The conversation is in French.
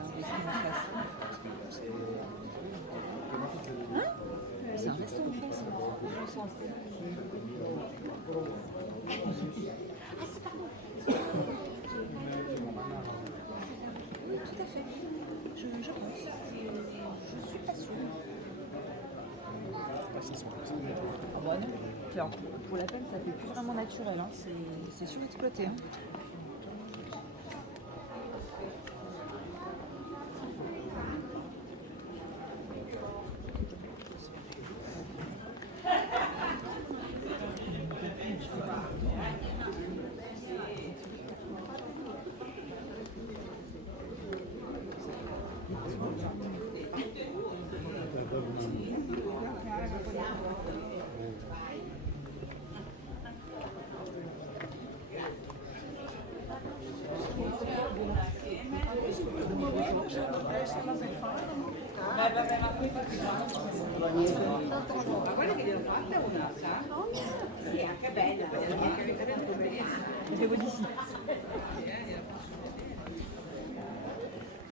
regardez ce qu'il en face. Hein? C'est un resto en face. Ah si, pardon. Oui, tout à fait. Je pense. Je suis pas sûre. Ah bah non. Tiens, pour la peine, ça fait plus vraiment naturel. Hein. C'est surexploité. Hein. Ma quella che gliel'ho fatta è una, sa? Sì, è anche bella, devo dire sì.